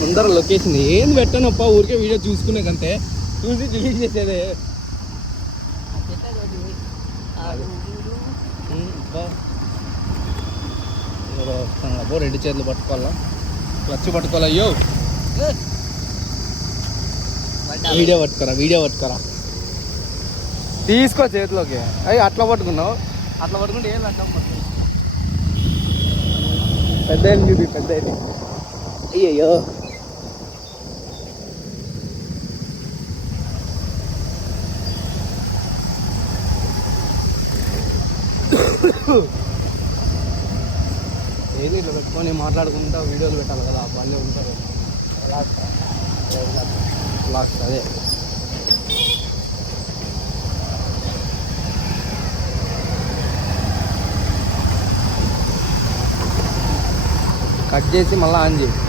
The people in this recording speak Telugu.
ముందర లొకేషన్ ఏంది పెట్టనప్ప, ఊరికే వీడియో చూసుకునేకంతే, చూసి డిలీట్ చేసేదే. అబ్బో 2 చేతులు పట్టుకోవాలా, క్లచ్ పట్టుకోవాలా. అయ్యో వీడియో పట్టుకోరా తీసుకో చేతిలోకి. అయ్యి అట్లా పట్టుకున్నావు, అట్లా పట్టుకుంటే ఏం అట్లా పట్టుకున్నావు. పెద్ద చూపి, పెద్ద అయ్యయ్యో. ఏది ఇట్లా పెట్టుకొని మాట్లాడుకుంటా వీడియోలు పెట్టాలి కదా, బాగానే ఉంటారు. లాక్స్ అదే కట్ చేసి మళ్ళీ ఆన్ చేయి.